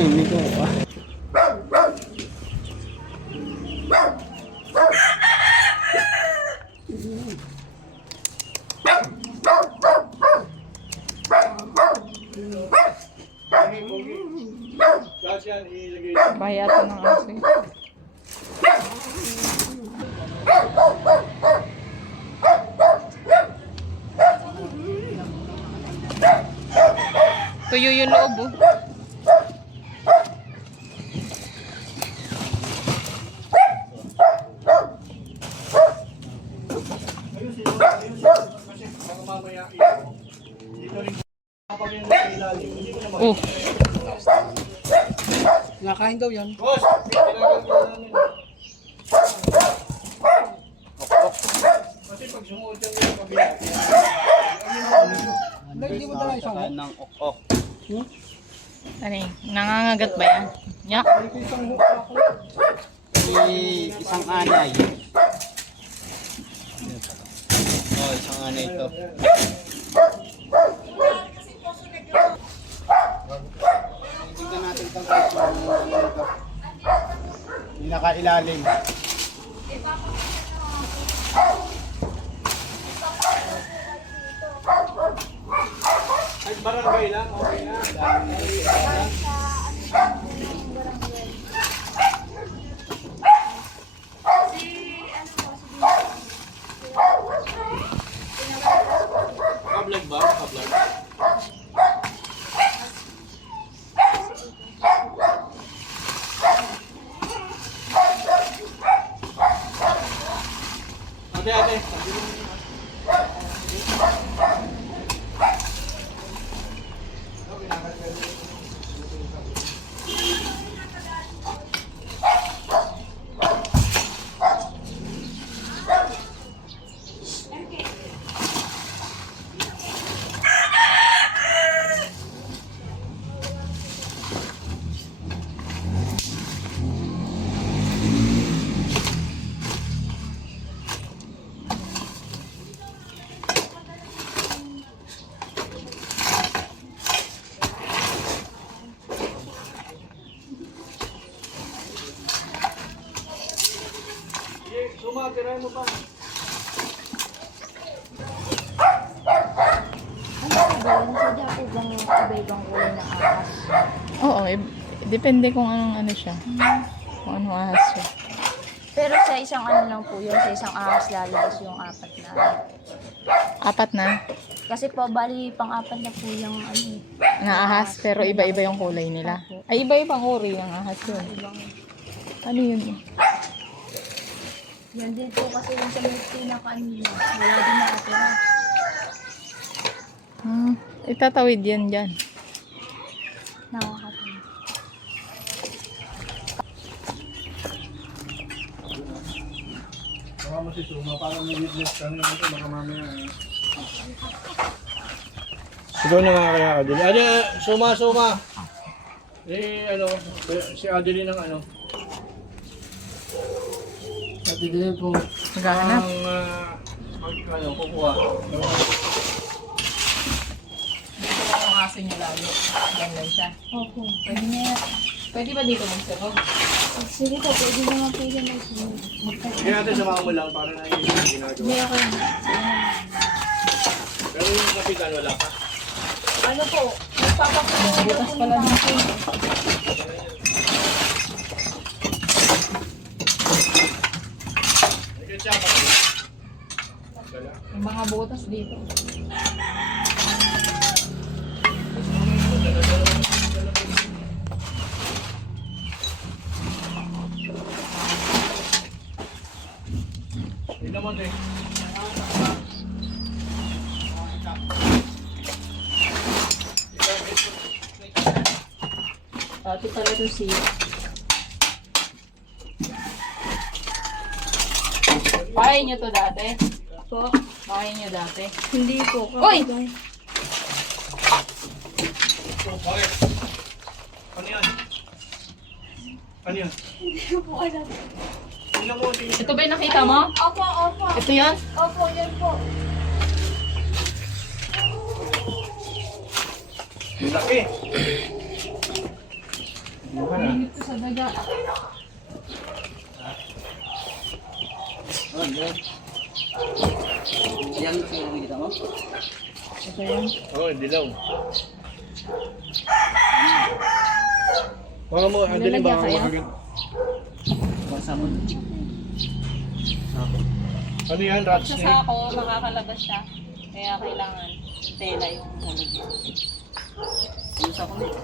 Hindi ko pa. Bayatan ng aso. Tuyo yung loob, oh. Oh. Nakain daw yan. Boss, kasi pag sumuot yan yung kabila. Hindi mo dala isang hook. Ng ok-ok. Ano yun? Nangangagat ba yan? Yak. Isang hook ako. Isang anay. Oh, isang anay ito. Tingnan natin ito. Pinakailalim. Ay, barangay lang, okay na. Kablag ba? Kablag? Ate, ate. Suma, tirahin mo pa. Sadya po bang iba-ibang kulay ng ahas? Oo, depende kung anong ano siya. Kung anong ahas siya. Pero sa isang ano lang po yun, sa isang ahas lalabas yung apat na. Apat na Kasi po, bali pang-apat na po yung ano eh. na ahas, pero iba-iba yung kulay nila. Ay, iba-ibang uri yung ahas yun. Ibang, Ano yun? yan din po kasi yung sa mga pinaka-ano yun. Wala din nakatira. Itatawid yan dyan. Nakakatira. Baka mo si Suma, parang may witness ka na ito, baka mamaya. Siguro na nga kaya Adeline. Suma. Ano, si Adeline ng ano. At din po. Maghahanap. Kukuha. Dito ko ang aso niyo lalo. Yan lang siya. Opo, pwede na yan. Pwede ba dito magsunod? Sige po, pwede naman po yan magsunod. Sige natin sumama mo lang para na yung ginagawa. Hindi ako yun. Pero yung kapitan wala pa. Ano po, magpapakulo Bukas pala dito. Yung mga butas dito. Hindi naman eh. Ito pala ito siya. Bahay niyo to dati? po. Bahay niyo dati? Hindi po. Uy! Bakit? Ano yan? Ano yan? Hindi ko po alam. Tingnan mo, tingnan. Ito ba yung nakita mo? Opo, opo. Ito yan? Opo, yan po. Laki. Mainit to sa daga. Yan yung kita mo? Ito yan. Oo, dilaw. Mga mo, ang dilim ba? Nilalagyan kaya? Kasama. Ano yan, rat Sa snake? sako, makakalabas siya. Kaya kailangan yung tela yung lalagyan. Yung sa kulit.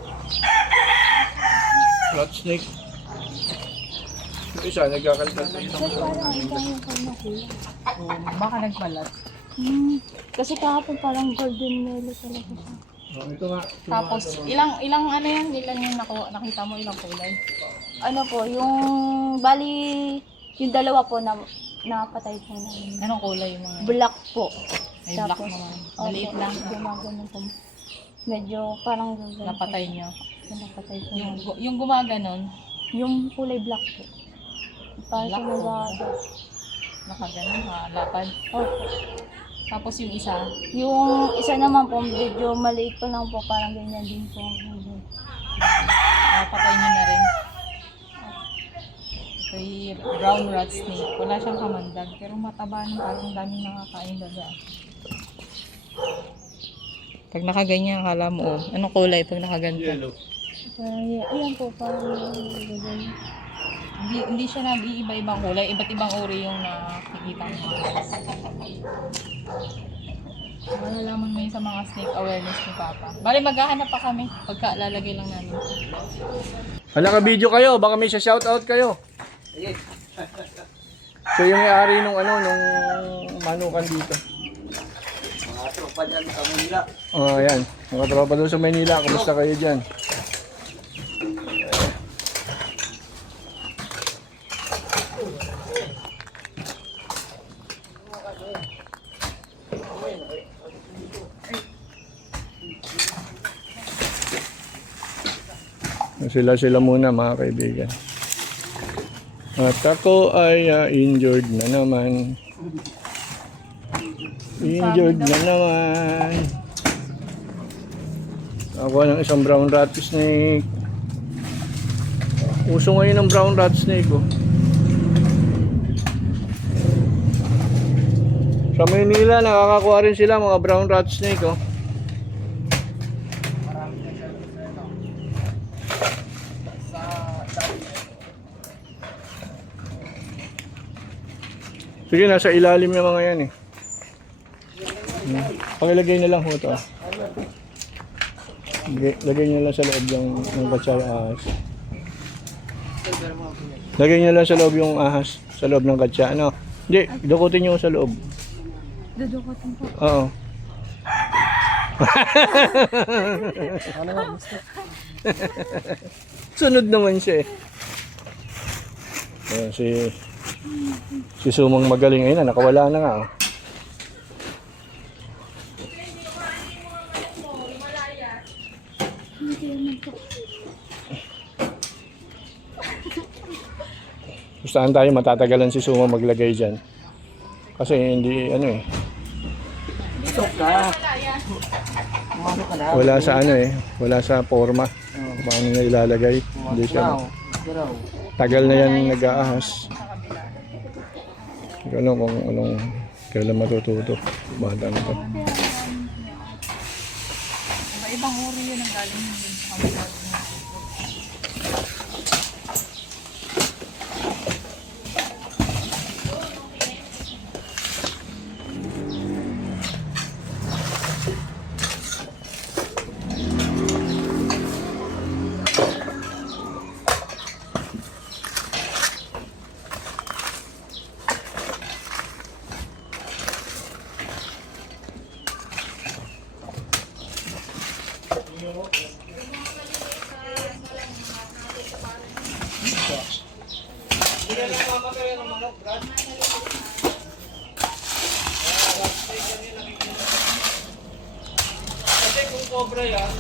Rat snake. Yung isa, nagkakalkal sa isang. Parang iba yung kanya kuya. Baka nagbalat. Kasi kahapon parang golden melo talaga siya. Oh, ito nga. Tapos, ilang ano yan? Ilan yung nakita mo? Ilang kulay? Ano po, yung bali, yung dalawa po na napatay po namin. Anong kulay yung mga? Black po. Ay, black naman. Maliit lang. Gumagano po. Medyo parang Napatay nyo. Napatay po. Yung gumaganon, Yung kulay black po. Parang Black po. sumagado. nakaganon, lapad. Opo. Tapos yung isa, Yung isa naman po, medyo maliit pa lang po, parang ganyan din po. napatay nyo na rin. Ito yung brown rat snake. Wala siyang kamandag, pero mataba ng parang daming nakakain daga. Pag nakaganyan, akala mo, oh, anong kulay pag nakaganto? Yellow. Ayan po, parang ganyan. Hindi siya nag-iiba-ibang kulay, iba't ibang uri yung nakikita mo. Malalaman mo yun sa mga snake awareness ni Papa. Bali, maghahanap pa kami pagka lalagay lang namin. Hala ka video kayo, baka may shoutout kayo. So yung may-ari nung nung manukan dito. Mga tropa dyan sa Manila. Oh, ayan. Mga tropa doon sa Manila, kumusta kayo dyan? Sila muna mga kaibigan. At ako ay injured na naman. Injured na naman. Ako ng isang brown rat snake. Uso ngayon ng brown rat snake, oh. Sa Manila nakakakuha rin sila mga brown rat snake, oh. Sige, nasa ilalim yung mga yan, eh. Pakilagay na lang ho ito. Lagay nyo lang sa loob yung katsaya ahas. Lagay nyo lang sa loob yung ahas. Sa loob ng katsa. Ano? Hindi, dukutin nyo sa loob. Dudukotin po. Oo. Sunod naman siya, eh. Ayan, si Sumang magaling. Ayun na, nakawala na nga, oh. Gustahan tayo matatagalan si Suma maglagay dyan. Kasi hindi wala sa wala sa forma. Paano niya ilalagay? Hindi siya. Tagal na yan nag-aahas. Hindi ko alam kung anong kailan matututo. Bata na to. Iba-ibang uri yun ang galing din sa kamila. Kasi kung cobra yan,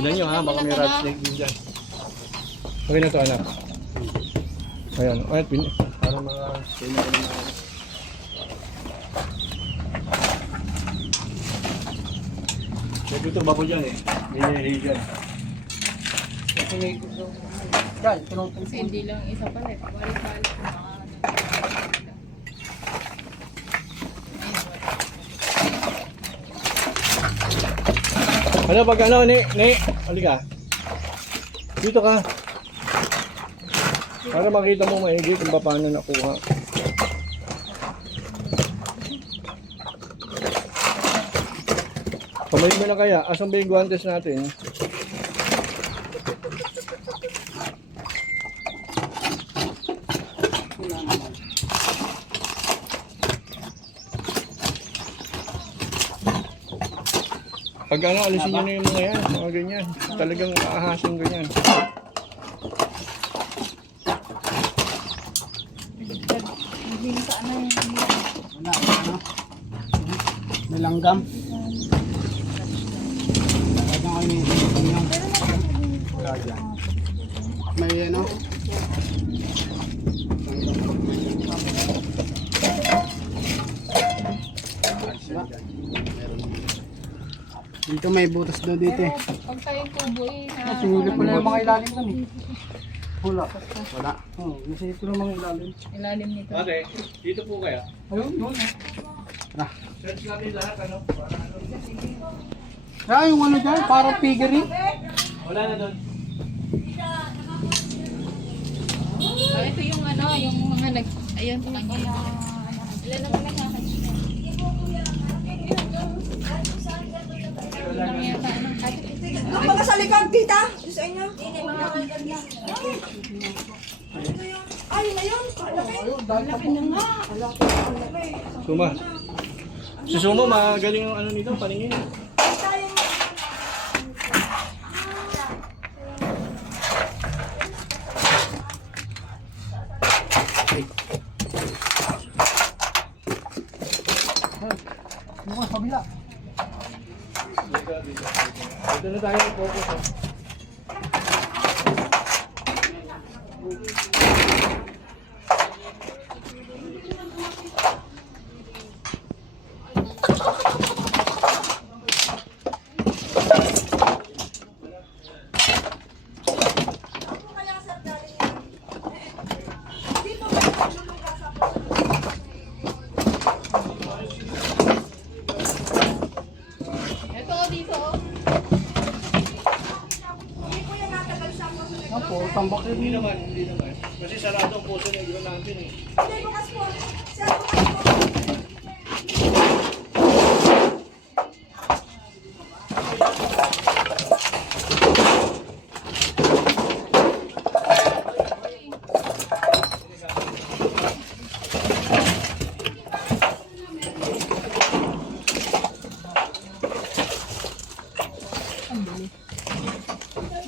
Tignan nyo ha, baka may rat snake din dyan. Okay na to anak. Ayan, ay, para mga kailan ko na may gusto ba po dyan eh? May dyan. Kasi may gusto. Yan, tinutong Kasi hindi lang isa pala eh. Balik-balik yung mga Ano pag ano, ni, halika. Dito ka. Para makita mo maigi kung paano nakuha. Kamay mo na kaya, asan ba yung guantes natin? Pag ano, alisin nyo na yung mga yan, mga ganyan. Talagang aahasin ko yan. hindi sa ano yung Wala, ano? May langgam. Talagang kami yung wala dyan. May ano? Dito may butas daw dito eh. pag tayong kubo eh. Sinulip ko na yung mga ilalim nun eh. Wala. Wala. Oo, nasip ko na mga ilalim. Ilalim nito. Ate, dito po kaya? Ayun, yun. Search natin lahat ano, para ano. Kaya yung ano dyan, parang figurine. Wala na doon. Ah, ito yung ano, yung mga nag... Ayun, tangi. Ilan naman nagkakatch na? Lang yata, ano? Ang mga salikang tita, sa inyo. Ay, na yun. Laki na nga. Suma. Si Suma, magaling yung ano nito, paningin. Yung kabila. Dito na tayo focus. Oh. Ito, dito. Opo, tambak rin. Hindi naman. Kasi sarado ang puso ng igro natin eh.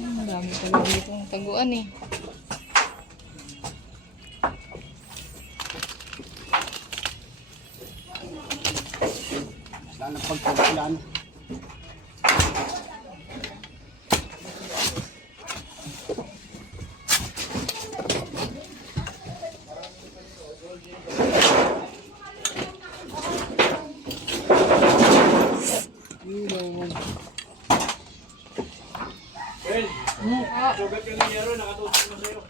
Ang dami pala dito. Taguan eh. Wala na pagkakulan. Well, sugat ka ng yero, nakatutok na sa'yo.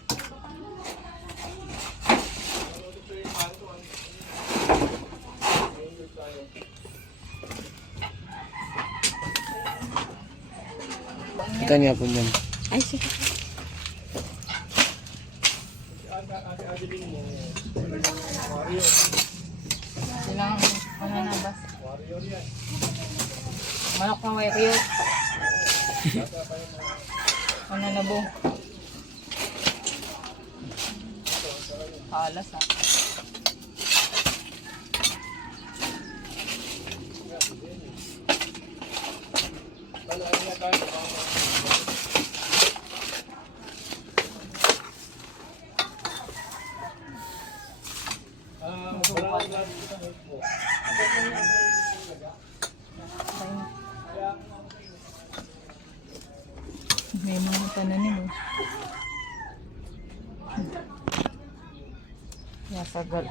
Kita niya po yan. Ay, sige. Ilang, ano na bas? Manok na warrior. Ano na bo? Alas ah. pananim oh. Yasagal.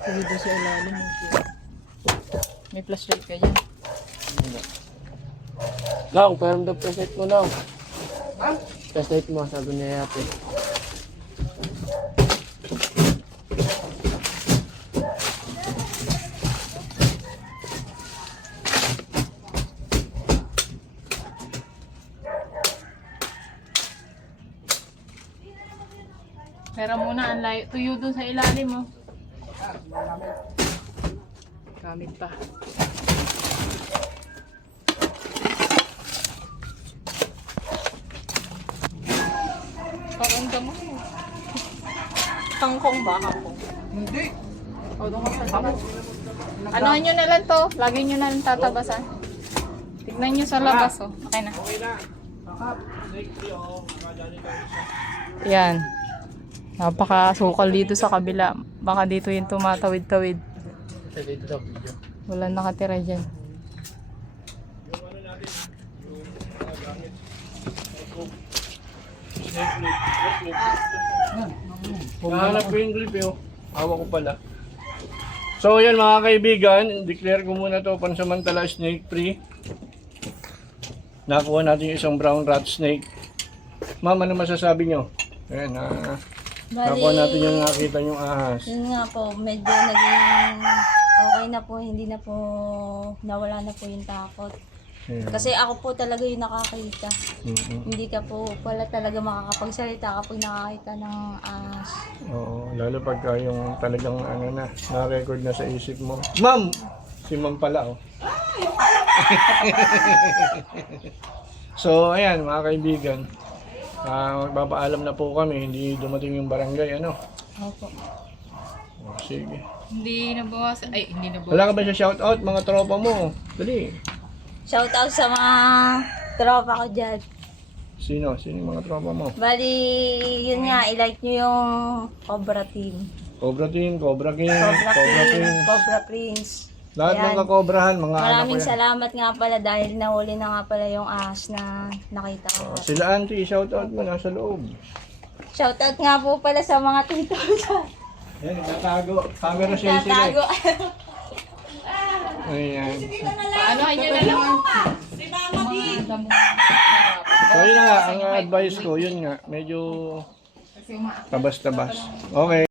Sige doon sa ilalim mo. May flashlight ka dyan. Lang, pero daw flashlight mo lang. Flashlight mo, sabi niya yate. Pero muna, ang layo. Tuyo doon sa ilalim mo. Gamit pa. Parang damo. Kangkong ba? Kangkong. Hindi. O, doon ka sa labas. Anohan nyo na lang to. Lagi nyo na lang tatabasan. Tignan nyo sa labas, oh. Okay na. Yan. Napakasukal dito sa kabila. Baka dito yung tumatawid-tawid. Dito daw, video. Wala nakatira dyan. Nahanap ko yung clip yun. Hawa ko pala. So yan mga kaibigan, declare ko muna to pansamantala snake free. Nakuha natin yung isang brown rat snake. Ma'am, ano masasabi nyo? Ayan, nakuha natin yung nakita yung ahas. Yun nga po, medyo naging okay na po, hindi na po, nawala na po yung takot. Ayan. Kasi ako po talaga yung nakakita. Mm-mm. Hindi ka po pala talaga makakapagsalita kapag nakakita ng ahas. Oo, lalo pagka yung talagang ano na-record na sa isip mo. Ma'am! Si ma'am pala, oh. So, ayan mga kaibigan. Magpapaalam na po kami, hindi dumating yung barangay, ano? Opo. Oh, sige. Hindi nabawas. Ay, hindi nabawas. Wala ka ba siya shoutout mga tropa mo? Dali. Shout out sa mga tropa ko dyan. Sino? Sino yung mga tropa mo? Bali, yun nga, i-like nyo yung Cobra Team. Cobra Team, Cobra King, Cobra Cobra Team, Prince. Cobra Prince. Lahat ng Ayan. kakobrahan, mga anak ko Maraming yan. salamat nga pala dahil nahuli na nga pala yung ahas na nakita ko. Sila auntie, shoutout mo, nasa loob. Shout out nga po pala sa mga tito dyan. Yan, nagtatago. Camera siya sila. Tatago. Ayan. Paano nyo na lang? Si Mama B. So yun na nga, ang advice ko, yun nga, medyo tabas-tabas. Okay.